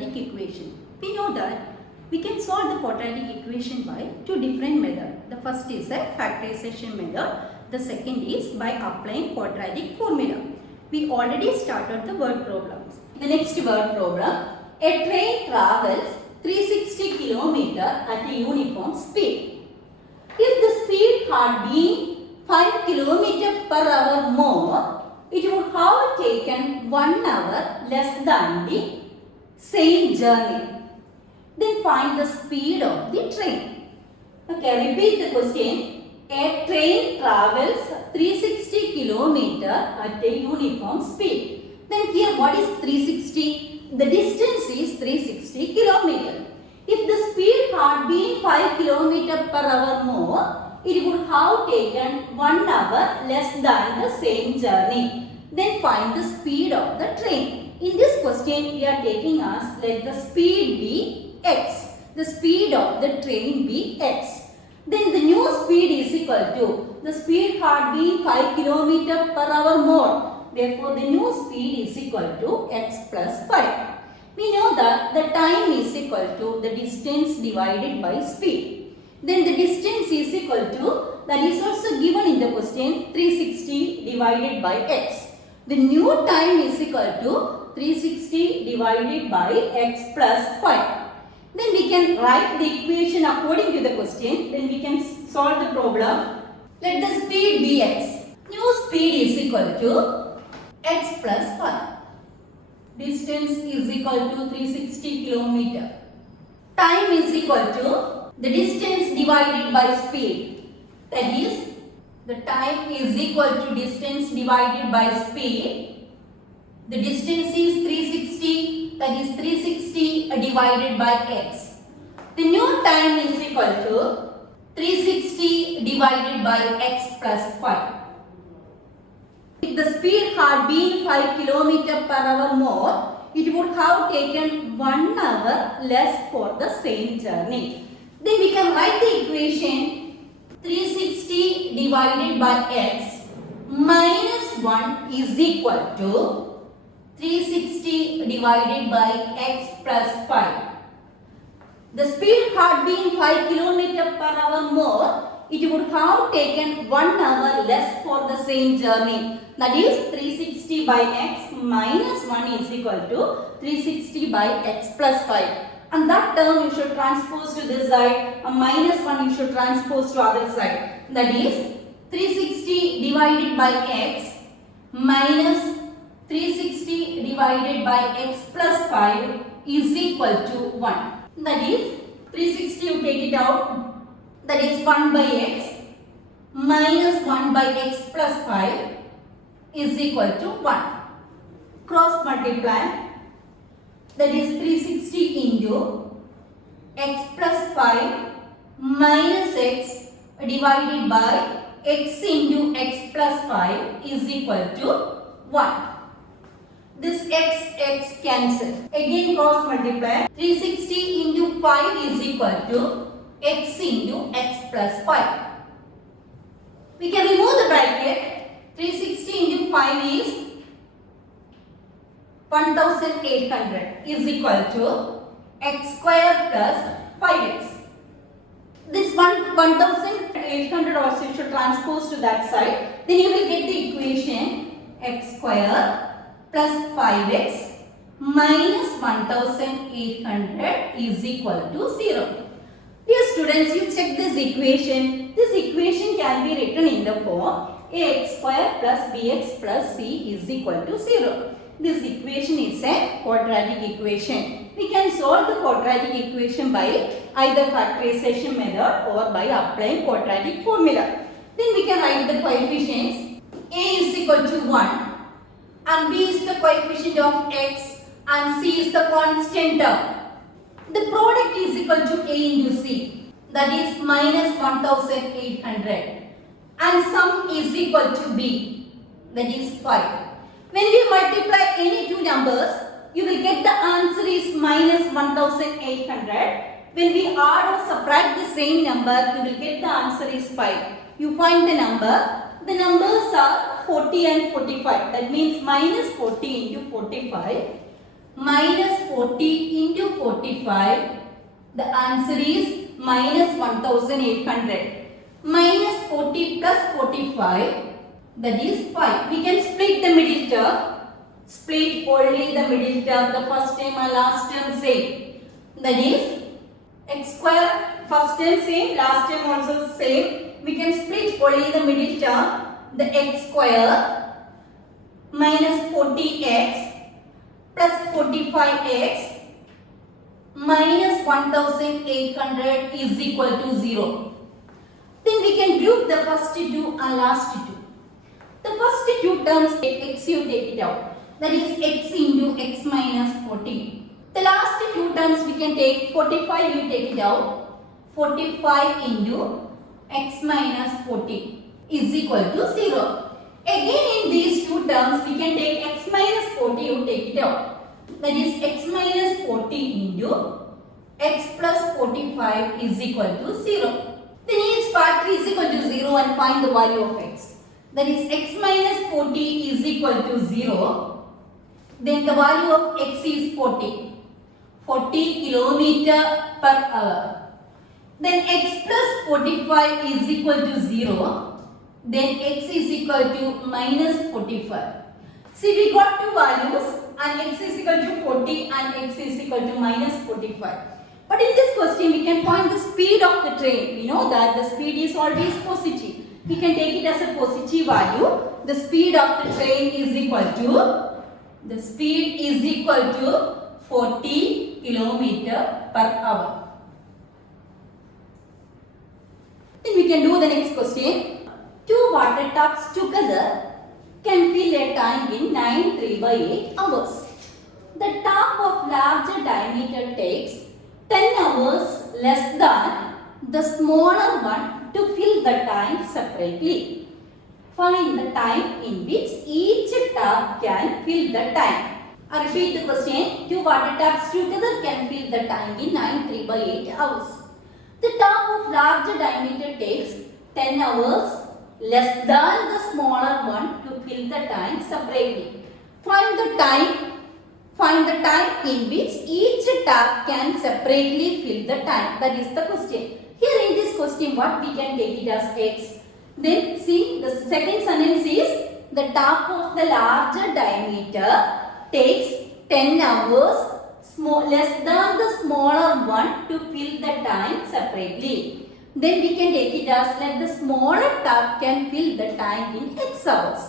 quadratic equation. We know that we can solve the quadratic equation by two different methods. The first is a factorization method. The second is by applying quadratic formula. We already started the word problems. The next word problem. A train travels 360 km at a uniform speed. If the speed had been 5 km per hour more, it would have taken 1 hour less than the same journey. Then find the speed of the train. Okay, repeat the question. A train travels 360 km at a uniform speed. Then here what is 360? The distance is 360 km. If the speed had been 5 km per hour more, it would have taken 1 hour less than the same journey. Then find the speed of the train. In this question, we are taking as let the speed be x. The speed of the train be x. Then the new speed is equal to the speed had been 5 km per hour more. Therefore, the new speed is equal to x plus 5. We know that the time is equal to the distance divided by speed. Then the distance is equal to, that is also given in the question, 360 divided by x. The new time is equal to 360 divided by x plus 5. Then we can write the equation according to the question. Then we can solve the problem. Let the speed be x. New speed is equal to x plus 5. Distance is equal to 360 km. Time is equal to the distance divided by speed. That is, the time is equal to distance divided by speed. The distance is 360. That is 360 divided by x. The new time is equal to 360 divided by x plus 5. If the speed had been 5 km per hour more, it would have taken 1 hour less for the same journey. Then we can write the equation 360 divided by x minus 1 is equal to 360 divided by x plus 5. The speed had been 5 km per hour more, it would have taken 1 hour less for the same journey. That is 360 by x minus 1 is equal to 360 by x plus 5. And that term you should transpose to this side, and minus 1 you should transpose to other side. That is 360 divided by x minus 360 divided by x plus 5 is equal to 1. That is 360 you take it out. That is 1 by x minus 1 by x plus 5 is equal to 1. Cross multiply. That is 360 into x plus 5 minus x divided by x into x plus 5 is equal to 1. This x cancel. Again cross multiply. 360 into 5 is equal to x into x plus 5. We can remove the bracket. 360 into 5 is 1800 is equal to x square plus 5x. This 1800 also you should transpose to that side. Then you will get the equation x square plus 5x minus 1800 is equal to 0. Dear students, you check this equation. This equation can be written in the form ax square plus bx plus c is equal to 0. This equation is a quadratic equation. We can solve the quadratic equation by either factorization method or by applying quadratic formula. Then we can write the coefficients. A is equal to 1 and b is the coefficient of x and c is the constant term. The product is equal to a into c, that is minus 1800, and sum is equal to b, that is 5. When we multiply any two numbers, you will get the answer is minus 1800. When we add or subtract the same number, you will get the answer is 5. You find the number. The numbers are 40 and 45. That means minus 40 into 45 minus 40 into 45. The answer is minus 1800. Minus 40 plus 45, that is 5. We can split the middle term. Split only the middle term. The first term and last term same. That is x square. First term same, last term also same. We can split only the middle term. The x square minus 40x plus 45x minus 1800 is equal to 0. Then we can group the first two and last two. The first two terms, x you take it out. That is x into x minus 40. The last two terms we can take 45 you take it out. 45 into x minus 40 is equal to 0. Again in these two terms we can take x minus 40 you take it out. That is x minus 40 into x plus 45 is equal to 0. Then each factor is equal to 0 and find the value of x. That is x minus 40 is equal to 0. Then the value of x is 40. 40 kilometer per hour. Then x plus 45 is equal to 0. Then x is equal to minus 45. See, we got two values and x is equal to 40 and x is equal to minus 45. But in this question we can find the speed of the train. We know that the speed is always positive. We can take it as a positive value. The speed of the train is equal to 40 kilometer per hour. Then we can do the next question. Two water taps together can fill a tank in 9 3/8 hours. The tap of larger diameter takes 10 hours less than the smaller one to fill the tank separately. Find the time in which each tap can fill the tank. I repeat the question. Two water taps together can fill the tank in 9 3/8 hours. The tap of larger diameter takes 10 hours less than the smaller one to fill the tank separately. Find the time in which each tap can separately fill the tank. That is the question. Here in this question, what we can take it as x. Then see, the second sentence is the tap of the larger diameter takes 10 hours less than the smaller one to fill the tank separately. Then we can take it as that the smaller tap can fill the tank in x hours.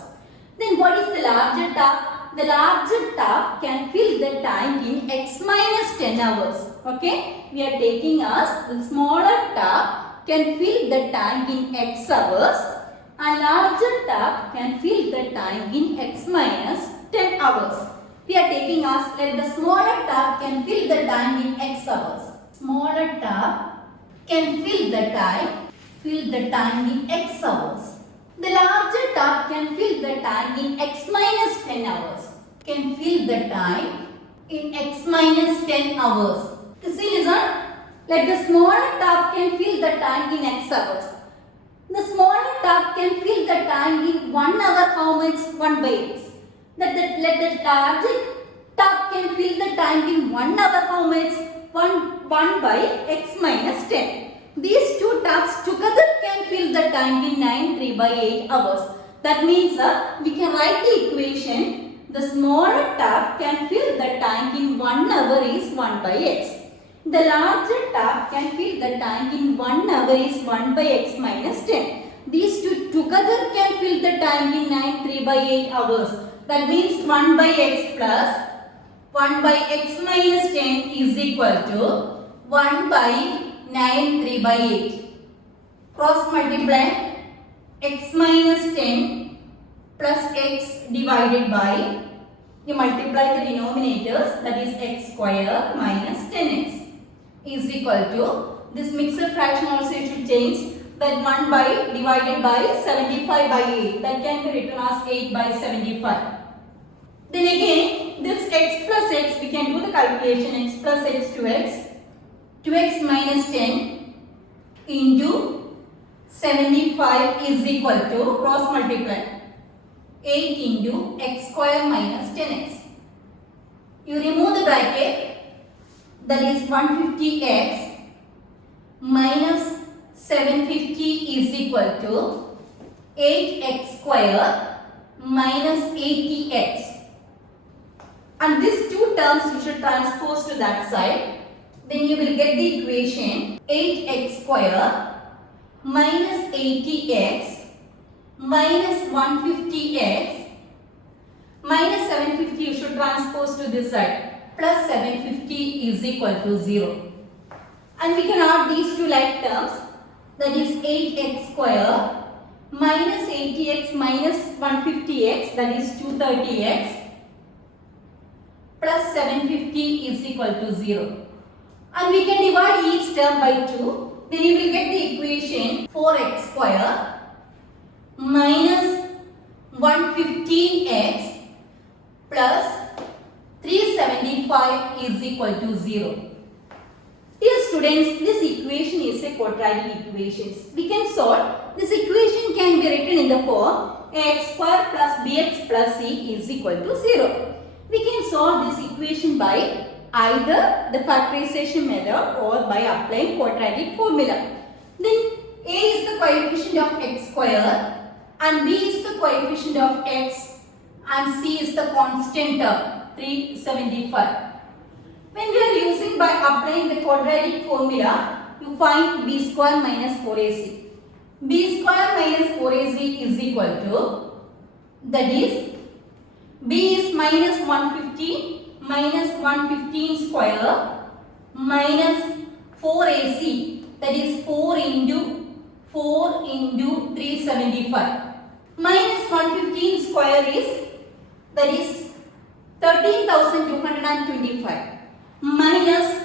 Then what is the larger tap? The larger tap can fill the tank in x minus 10 hours. Okay? We are taking as the smaller tap can fill the tank in x hours and larger tap can fill the tank in x minus 10 hours. We are taking as that the smaller tap can fill the tank in x hours. Smaller tap can fill the tank in x hours. The larger tap can fill the tank in x minus 10 hours. Can fill the tank in x minus 10 hours. See, listen. Like the smaller tap can fill the tank in x hours. The smaller tap can fill the tank in 1 hour. How much? 1 by x. Let the larger tap can fill the tank in 1 hour. How much? 1 by x minus 10. These two taps together can fill the tank in 9 3/8 hours. That means we can write the equation. The smaller tap can fill the tank in 1 hour is 1 by x. The larger tap can fill the tank in 1 hour is 1 by x minus 10. These two together can fill the tank in 9 3/8 hours. That means 1 by x plus 1 by x minus 10 is equal to 1 by 9 3/8. Cross multiply x minus 10 plus x divided by, you multiply the denominators, that is x square minus 10x is equal to, this mixed fraction also you should change, that 1 by divided by 75 by 8, that can be written as 8 by 75. Then again this x plus x, we can do the calculation. X plus x 2x minus 10 into 75 is equal to, cross multiply, 8 into x square minus 10x. You remove the bracket, that is 150x minus 750 is equal to 8x square minus 80x. And these two terms you should transpose to that side. Then you will get the equation 8x square minus 80x minus 150x minus 750 you should transpose to this side, plus 750 is equal to 0. And we can add these two like terms, that is 8x square minus 80x minus 150x, that is 230x, plus 750 is equal to 0. And we can divide each term by 2. Then you will get the equation 4x square minus 115x plus 375 is equal to 0. Dear students, this equation is a quadratic equation. We can solve. This equation can be written in the form ax square plus bx plus c is equal to 0. We can solve this equation by either the factorization method or by applying quadratic formula. Then a is the coefficient of x square and b is the coefficient of x and c is the constant term 375. When we are using by applying the quadratic formula, you find b square minus 4ac. b square minus 4ac is equal to, that is, b is minus 150 minus 115 square minus 4ac, that is 4 into 375. Minus 115 square is, that is 13,225. Minus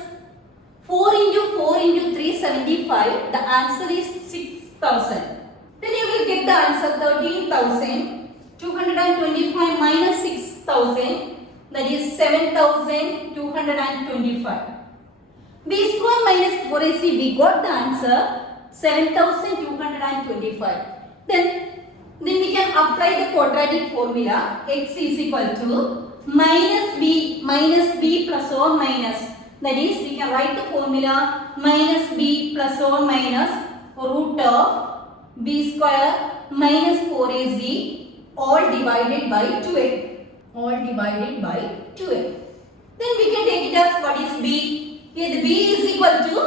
4 into 375, the answer is 6,000. Then you will get the answer 13,225 minus 6,000, that is 7,225. b square minus 4ac, we got the answer 7,225. Then we can apply the quadratic formula. X is equal to minus b plus or minus. That is, we can write the formula minus b plus or minus root of b square minus 4ac all divided by 2a. All divided by 2a. Then we can take it as what is b. Here the b is equal to,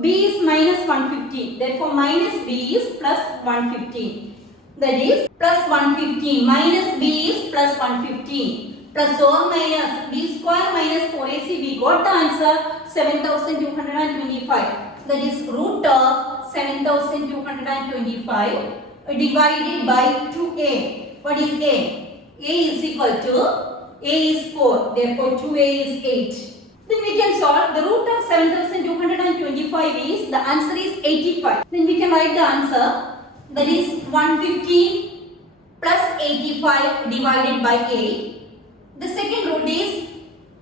b is minus 150. Therefore minus b is plus 150. That is plus 150 minus b is plus 150. Plus or minus b square minus 4ac, we got the answer 7,225. That is root of 7,225 divided by 2a. What is a? A is equal to, a is 4. Therefore 2a is 8. Then we can solve. The root of 7,225 is, the answer is 85. Then we can write the answer, that is 150 plus 85 divided by 8. The second root is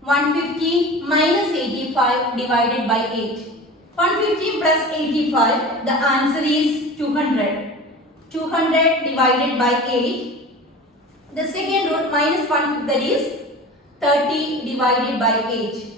150 minus 85 divided by 8. 150 plus 85, the answer is 200. 200 divided by 8. The second root minus 1, that is 30 divided by 8.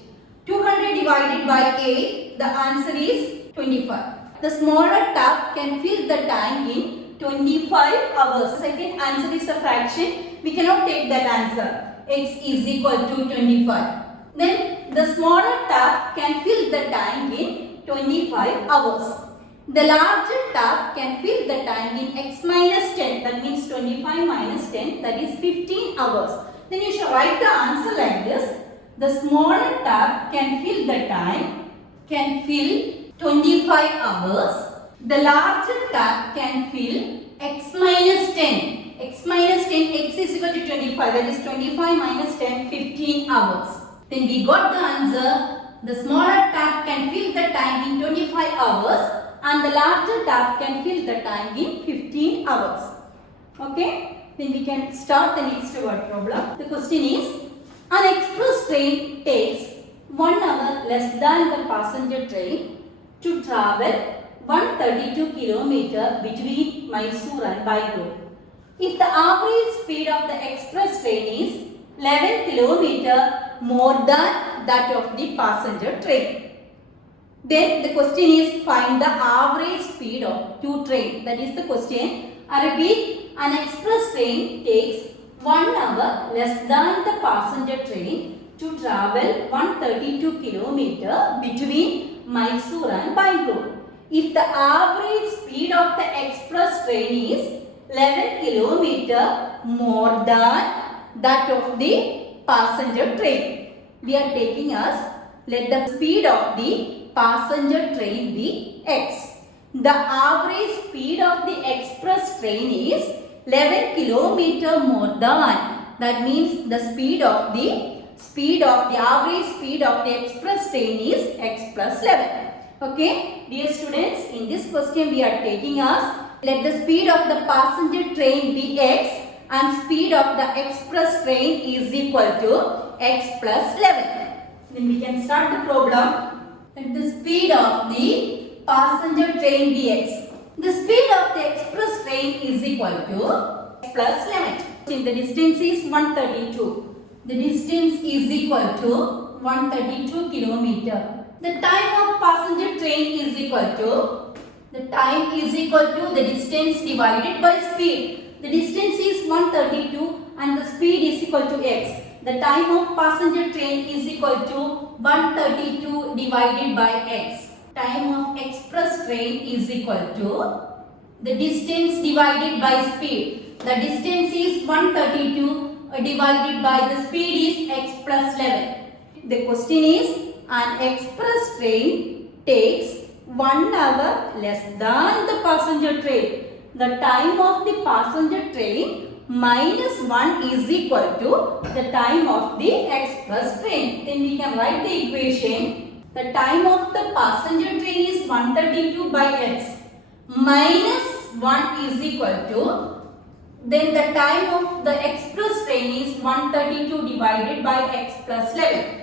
200 divided by 8, the answer is 25. The smaller tap can fill the tank in 25 hours. Second answer is a fraction. We cannot take that answer. X is equal to 25. Then the smaller tap can fill the tank in 25 hours. The larger tap can fill the tank in x minus 10. That means 25 minus 10. That is 15 hours. Then you should write the answer like this. The smaller tap can fill the tank, can fill 25 hours. The larger tap can fill x minus 10. X minus 10, x is equal to 25. That is 25 minus 10, 15 hours. Then we got the answer. The smaller tap can fill the tank in 25 hours and the larger tap can fill the tank in 15 hours. Okay? Then we can start the next word problem. The question is, an express train takes 1 hour less than the passenger train to travel 132 km between Mysore and Bangalore. If the average speed of the express train is 11 km more than that of the passenger train. Then the question is find the average speed of two trains. That is the question. I repeat, an express train takes 1 hour less than the passenger train to travel 132 km between Mysore and Bangalore. If the average speed of the express train is 11 km more than that of the passenger train, we are taking as let the speed of the passenger train be x. The average speed of the express train is 11 km more than. That means the average speed of the express train is x plus 11. Okay, dear students, in this question we are taking as let the speed of the passenger train be x and speed of the express train is equal to x plus 11. Then we can start the problem. Let the speed of the passenger train be x. The speed of the express train is equal to x plus 11. The distance is 132. The distance is equal to 132 km. The time of passenger train is equal to the distance divided by speed. The distance is 132 and the speed is equal to x. The time of passenger train is equal to 132 divided by x. Time of express train is equal to the distance divided by speed. The distance is 132 divided by the speed is x plus 11. The question is an express train takes 1 hour less than the passenger train. The time of the passenger train minus 1 is equal to the time of the express train. Then we can write the equation. The time of the passenger train is 132 by x minus 1 is equal to, then the time of the express train is 132 divided by x plus 11.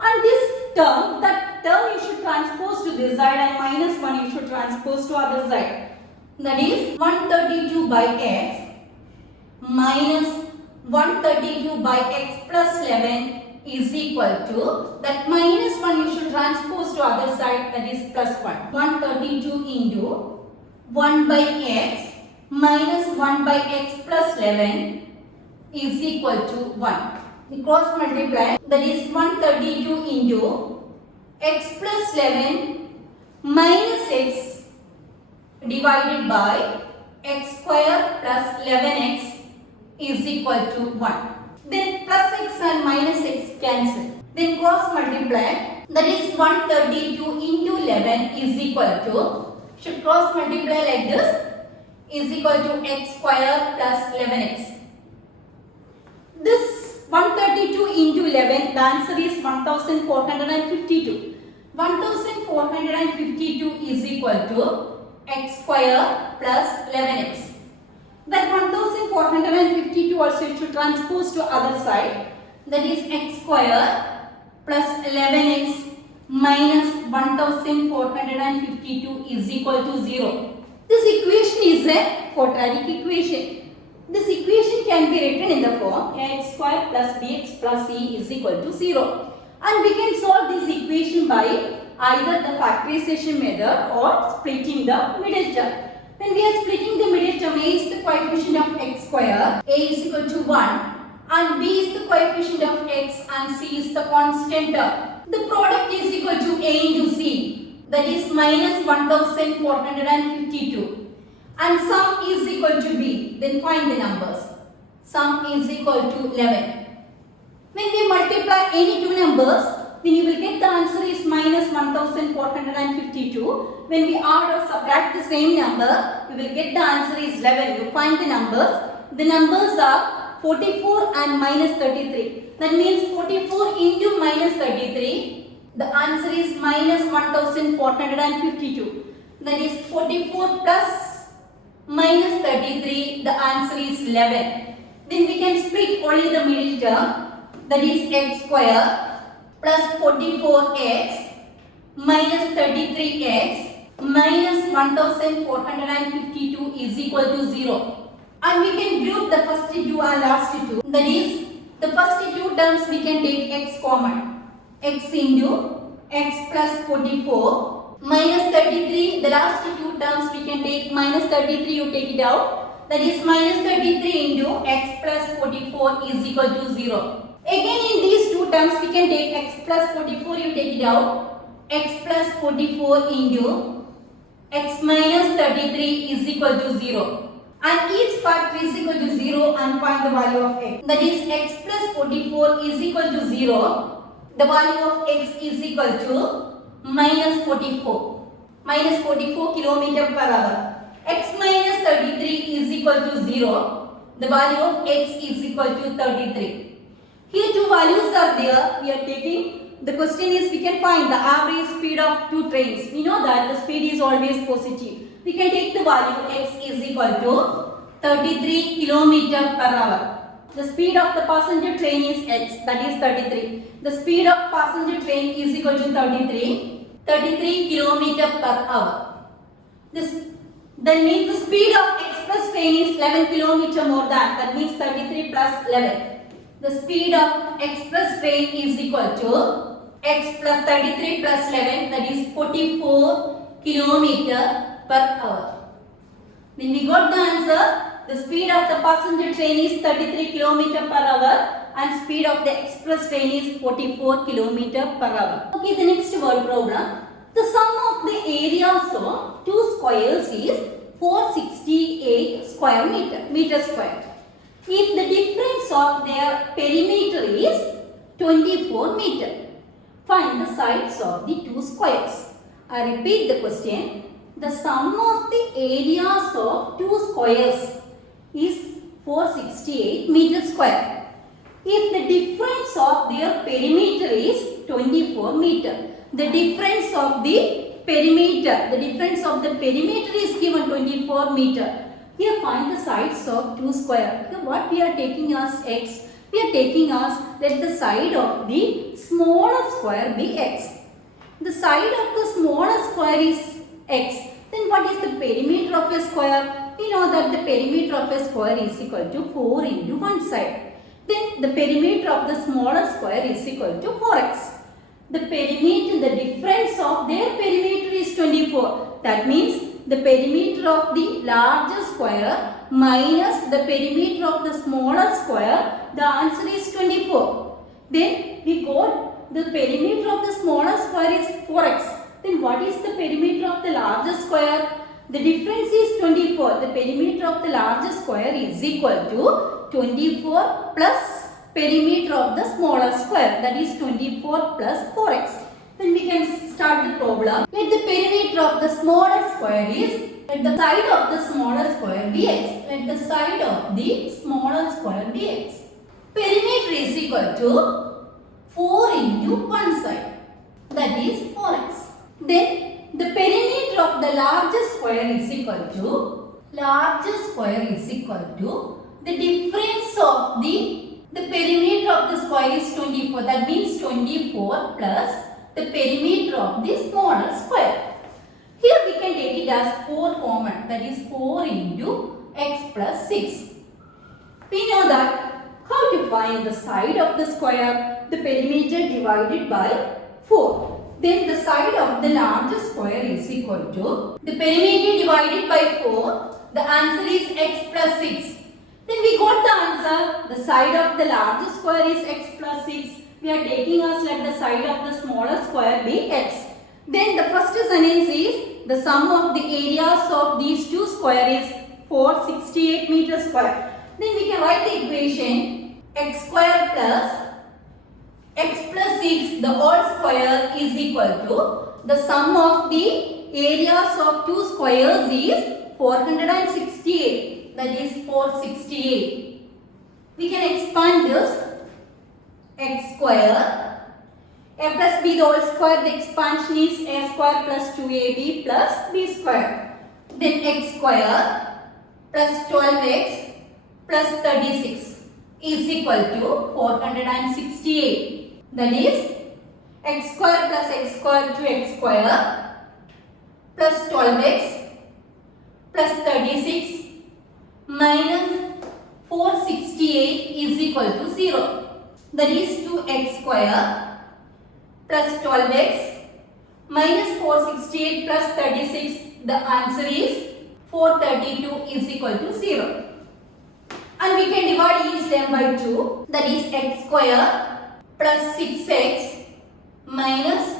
And this term, that term you should transpose to this side and minus 1 you should transpose to other side. That is 132 by x minus 132 by x plus 11 is equal to, that minus 1 you should transpose to other side, that is plus 1. 132 into 1 by x minus 1 by x plus 11 is equal to 1. We cross multiply, that is 132 into x plus 11 minus x divided by x square plus 11x is equal to 1. Then plus x and minus x cancel. Then cross multiply, that is 132 into 11 is equal to, should cross multiply like this, is equal to x square plus 11x. This 132 into 11, the answer is 1452. 1452 is equal to x square plus 11x. That 1452 also you should transpose to other side, that is x square plus 11x minus 1452 is equal to 0. This equation is a quadratic equation. This equation can be written in the form x square plus bx plus c is equal to 0. And we can solve this equation by either the factorization method or splitting the middle term. When we are splitting the middle term, a is the coefficient of x square, a is equal to 1 and b is the coefficient of x and c is the constant term. The product is equal to a into c, that is minus 1452, and sum is equal to b. Then find the numbers. Sum is equal to 11. When we multiply any two numbers, then you will get the answer is minus 1452. When we add or subtract the same number, you will get the answer is 11. You find the numbers. The numbers are 44 and minus 33. That means 44 into minus 33. The answer is minus 1452. That is 44 plus minus 33. The answer is 11. Then we can split only the middle term. That is x square plus 44x minus 33x minus 1452 is equal to 0. And we can group the first two and last two. That is The first two terms we can take x common. X into x plus 44 minus 33. The last two terms we can take minus 33, you take it out. That is minus 33 into x plus 44 is equal to 0. Again in these two terms we can take x plus 44, you take it out. X plus 44 into x minus 33 is equal to 0. And each part is equal to 0 and find the value of x. That is x plus 44 is equal to 0. The value of x is equal to minus 44. Minus 44 km per hour. X minus 33 is equal to 0. The value of x is equal to 33. Here two values are there. We are taking. The question is we can find the average speed of two trains. We know that the speed is always positive. We can take the value x is equal to 33 km per hour. The speed of the passenger train is x, that is 33. The speed of passenger train is equal to 33 km per hour. That means the speed of express train is 11 km more than. That means 33 plus 11. The speed of express train is equal to x plus 33 plus 11, that is 44 km per hour. Then we got the answer. The speed of the passenger train is 33 km per hour and speed of the express train is 44 km per hour. Okay, the next word problem. The sum of the areas of two squares is 468 square meter square. If the difference of their perimeter is 24 meter, find the sides of the two squares. I repeat the question. The sum of the areas of two squares is 468 meter square. If the difference of their perimeter is 24 meter, the difference of the perimeter is given 24 meter. Here find the sides of two square. Here what we are taking as x? We are taking as let the side of the smaller square be x. The side of the smaller square is x. Then what is the perimeter of a square? We know that the perimeter of a square is equal to 4 into one side. Then the perimeter of the smaller square is equal to 4x. The difference of their perimeter is 24. That means the perimeter of the larger square minus the perimeter of the smaller square, the answer is 24. Then we got the perimeter of the smaller square is 4x. Then what is the perimeter of the larger square? The difference is 24. The perimeter of the larger square is equal to 24 plus perimeter of the smaller square, that is 24 plus 4x. Then we can start the problem. Let the perimeter of the smaller square is, let the side of the smaller square be x. Let the side of the smaller square be x. Perimeter is equal to 4 into one side, that is 4x. Then the perimeter of the larger square is equal to the difference of the perimeter of the square is 24. That means 24 plus the perimeter of the smaller square. Here we can take it as 4 common. That is 4 into x plus 6. We know that how to find the side of the square. The perimeter divided by 4. Then the side of the larger square is equal to the perimeter divided by 4. The answer is x plus 6. Then we got the answer. The side of the larger square is x plus 6. We are taking as let the side of the smaller square be x. Then the first sentence is the sum of the areas of these two squares is 468 meter square. Then we can write the equation x square plus x plus 6 the whole square is equal to the sum of the areas of two squares is 468. That is 468. We can expand this x square, a plus b the whole square, the expansion is a square plus 2ab plus b square. Then x square plus 12x plus 36 is equal to 468. That is x square plus x square to x square plus 12x plus 36 minus 468 is equal to 0. that is 2x square plus 12x minus 468 plus 36. The answer is 432 is equal to 0. And we can divide each term by 2, that is x square plus 6x minus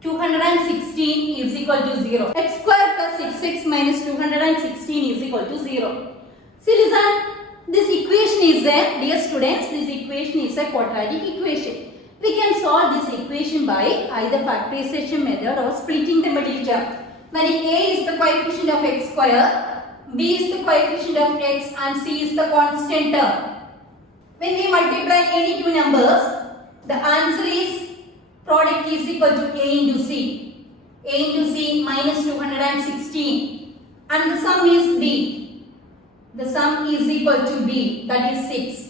216 is equal to 0. X square plus 6x minus 216 is equal to 0. See, listen, this equation is a, dear students, this equation is a quadratic equation. We can solve this equation by either factorization method or splitting the middle term. When a is the coefficient of x square, b is the coefficient of x and c is the constant term. When we multiply any two numbers, the answer is product is equal to a into c. A into c minus 216 and the sum is b. The sum is equal to b, that is 6.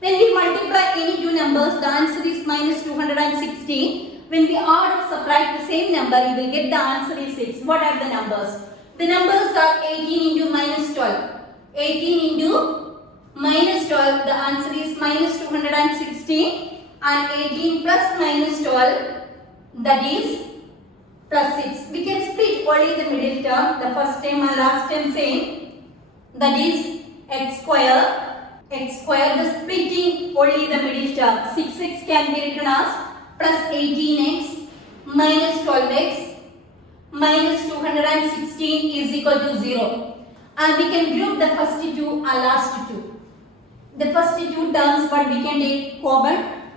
When we multiply any two numbers, the answer is minus 216. When we add or subtract the same number, you will get the answer is 6. What are the numbers? The numbers are 18 into minus 12. 18 into minus 12, the answer is minus 216. And 18 plus minus 12, that is plus 6. We can split only the middle term, the first term and last term same. That is x square. X square, the splitting only the middle term. 6x can be written as plus 18x minus 12x minus 216 is equal to 0. And we can group the first two and last two. The first two terms, but we can take common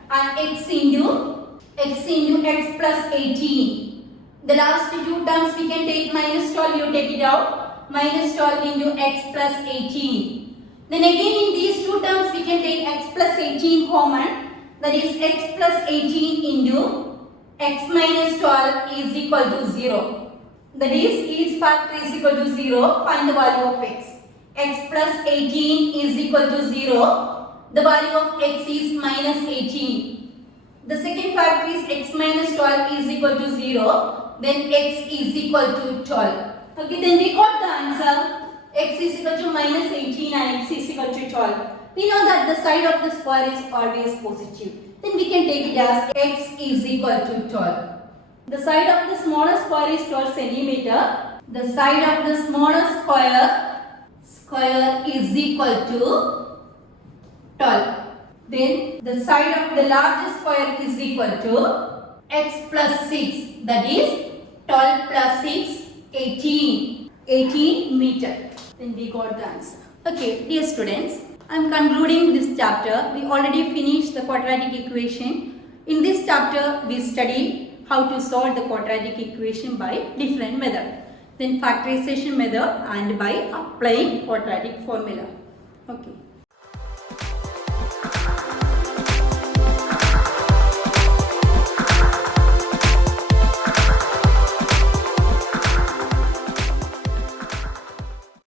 and x into x plus 18. The last two terms we can take minus 12, you take it out, minus 12 into x plus 18. Then again in these two terms we can take x plus 18 common, that is x plus 18 into x minus 12 is equal to 0. That is each factor is equal to 0, find the value of x. X plus 18 is equal to 0, the value of x is minus 18. The second factor is x minus 12 is equal to 0, then x is equal to 12. Okay, then we got the answer. X is equal to minus 18 and x is equal to 12. We know that the side of the square is always positive. Then we can take it as x is equal to 12. The side of the smaller square is 12 centimeter. The side of the smaller square is equal to 12. Then the side of the larger square is equal to x plus 6. That is 12 plus 6, 18 meter. Then we got the answer. Okay, dear students, I am concluding this chapter. We already finished the quadratic equation. In this chapter, we studied how to solve the quadratic equation by different method. Then factorization method and by applying quadratic formula. Okay.